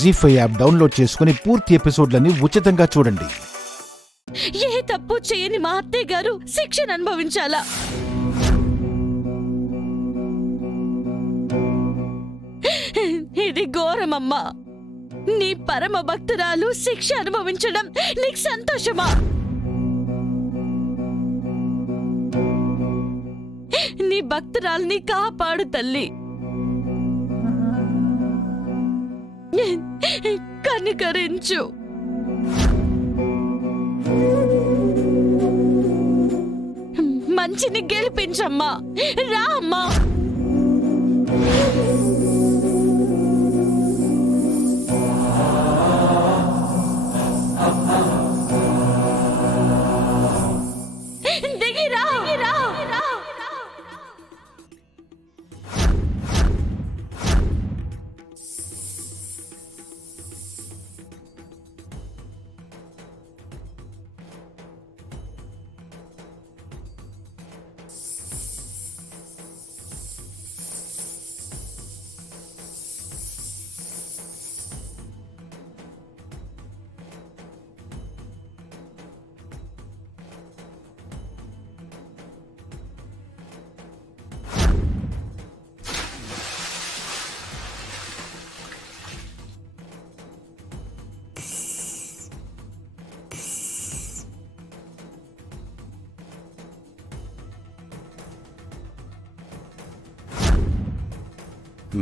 జీ5 app download చేసుకుని పూర్తి ఎపిసోడ్లని ఉచితంగా చూడండి. ఏ తప్పు చేయని మా అత్తయ్య గారు శిక్షను అనుభవించాలా? ఇది ఘోరమమ్మా. నీ పరమ భక్తురాలు శిక్ష అనుభవించడం నీకు సంతోషమా? నీ భక్తురాల్ని కాపాడు తల్లి, కనికరించు. మంచిని గెలిపించమ్మా. రా అమ్మా. దిగిరా.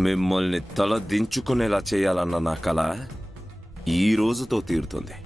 మిమ్మల్ని తల దించుకునేలా చేయాలన్న నా కల ఈ రోజుతో తీరుతుంది.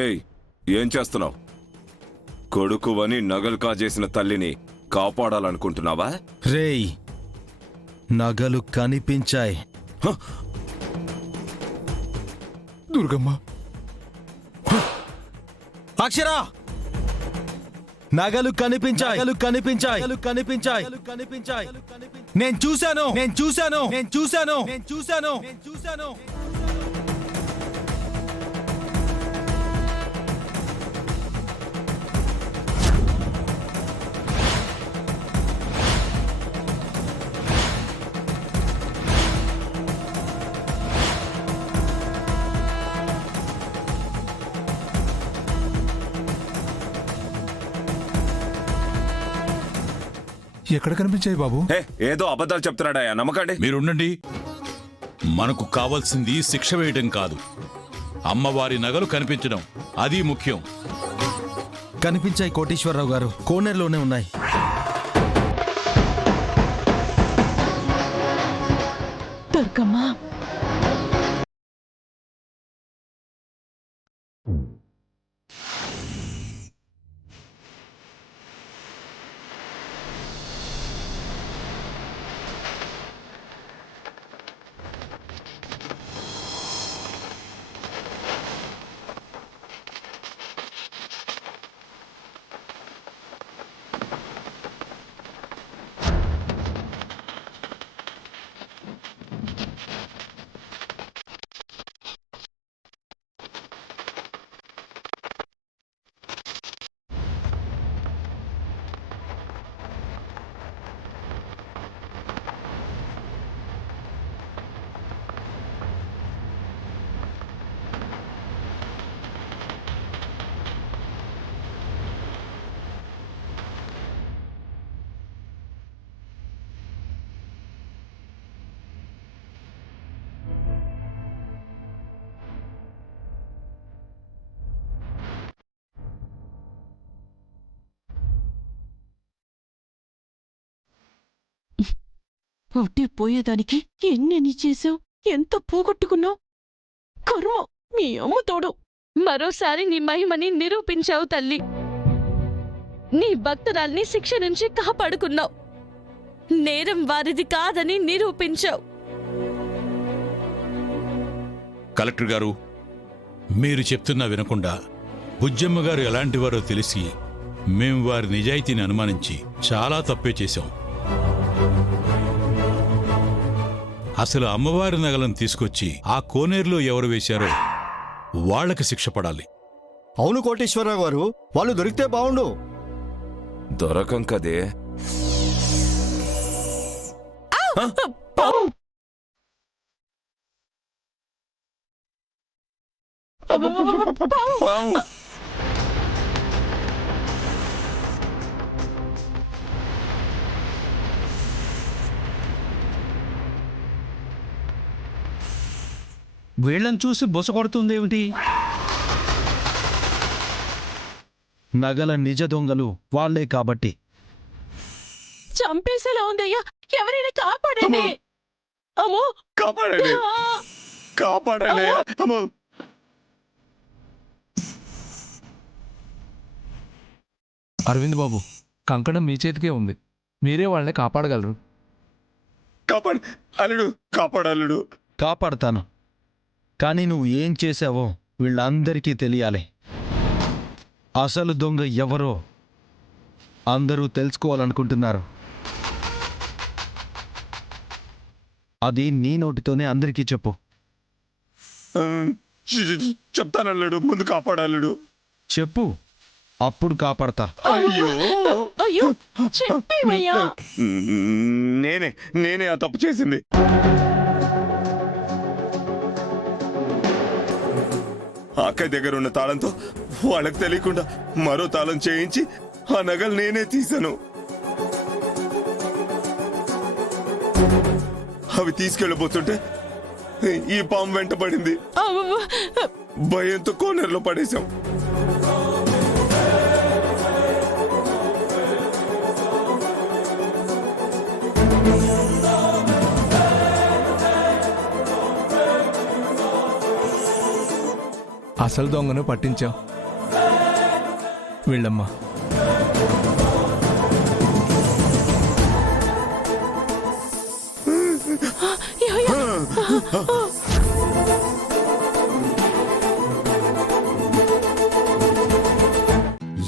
ఏయ్, ఏం చేస్తున్నావు? కొడుకువని నగలు కాజేసిన తల్లిని కాపాడాలనుకుంటున్నావా? రేయ్, నగలు కనిపించాయి. దుర్గమ్మ, అక్షరా, నగలు కనిపించాయి. నేను చూశాను. ఎక్కడ కనిపించాయి బాబు? ఏదో అబద్ధాలు చెప్తున్నాడయ్యా, నమ్మకండి. మీరుండండి. మనకు కావాల్సింది శిక్ష వేయటం కాదు, అమ్మవారి నగలు కనిపించడం. అది ముఖ్యం. కనిపించాయి కోటేశ్వరరావు గారు, కోనేరులోనే ఉన్నాయి. దుర్గమ్మ, ఒకటి పోయేదానికి ఎన్నెన్ని చేసావు, ఎంత పోగొట్టుకున్నావు. కర్మ, మీ అమ్మ తోడు. మరోసారి నీ మహిమని నిరూపించావు తల్లి. నీ భక్తురాల్ని శిక్ష నుంచి కాపాడుకున్నావు. నేరం వారిది కాదని నిరూపించావు. కలెక్టర్ గారు, మీరు చెప్తున్నా వినకుండా బుజ్జమ్మ గారు ఎలాంటివారో తెలిసి మేం వారి నిజాయితీని అనుమానించి చాలా తప్పే చేశాం. అసలు అమ్మవారి నగలను తీసుకొచ్చి ఆ కోనేరులో ఎవరు వేశారో వాళ్ళకి శిక్ష పడాలి. అవును కోటేశ్వరరావు గారు, వాళ్ళు దొరికితే బావుండు. దొరకం కదే. వీళ్ళని చూసి బుస కొడుతుందేమిటి? నగల నిజ దొంగలు వాళ్లే కాబట్టి. చంపేసేలా ఉందయ్యా, ఎవరైనా కాపాడండి. అమ్మో, కాపాడండి, కాపాడండి. అమ్మో. అరవింద్ బాబు, కంకణం మీ చేతికే ఉంది. మీరే వాళ్ళని కాపాడగలరు. కాపాడు అల్లుడు, కాపాడల్లుడు. కాపాడతాను, కానీ నువ్వు ఏం చేశావో వీళ్ళందరికీ తెలియాలి. అసలు దొంగ ఎవరో అందరూ తెలుసుకోవాలనుకుంటున్నారు. అది నీ నోటితోనే అందరికీ చెప్పు. చెప్తానల్లుడు, ముందు కాపాడల్లుడు. చెప్పు, అప్పుడు కాపాడతా. అయ్యో, అయ్యో, చెప్పేవయ్యా. నేనే ఆ తప్పు చేసింది. అక్కయ్య దగ్గర ఉన్న తాళంతో వాళ్ళకి తెలియకుండా మరో తాళం చేయించి ఆ నగలు నేనే తీశాను. అవి తీసుకెళ్ళబోతుంటే ఈ పాము వెంట పడింది. భయంతో కోనేరులో పడేశాం. అసలు దొంగను పట్టించావు. వీళ్ళమ్మా,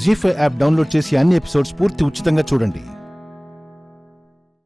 జీ5 యాప్ డౌన్లోడ్ చేసి అన్ని ఎపిసోడ్స్ పూర్తి ఉచితంగా చూడండి.